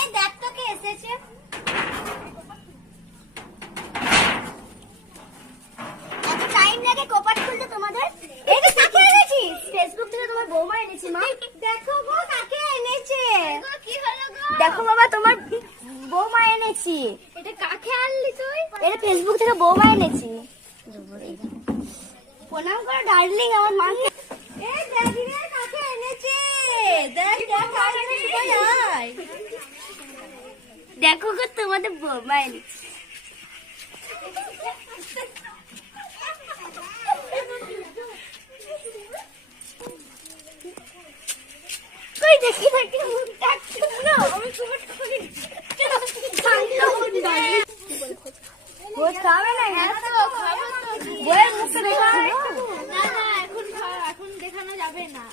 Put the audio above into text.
এই দেখ তো কে এসেছে। এত টাইম লাগে কপাট খুলতে তোমাদের? এই তো কাকে এনেছিস? ফেসবুক থেকে তোমার বৌমা এনেছি মা। দেখো গো কাকে এনেছে। কি হলো গো? দেখো বাবা তোমার বৌমা এনেছি। এটা কাকে আনলি তুই? এটা ফেসবুক থেকে বৌমা এনেছি। প্রণাম করো ডার্লিং আমার মাকে। এই দেখ রে কাকে এনেছে। দেখ দেখ কাকে এনেছে কই আয়। দেখো গো তোমাদের বৌমা এনেছে। কই দেখি দেখি মুখটা একটু না আমি কমেন্ট করি। খাবে না খাবো তো বইয়ের মুখে দেখা। না না এখন দেখানো যাবে না।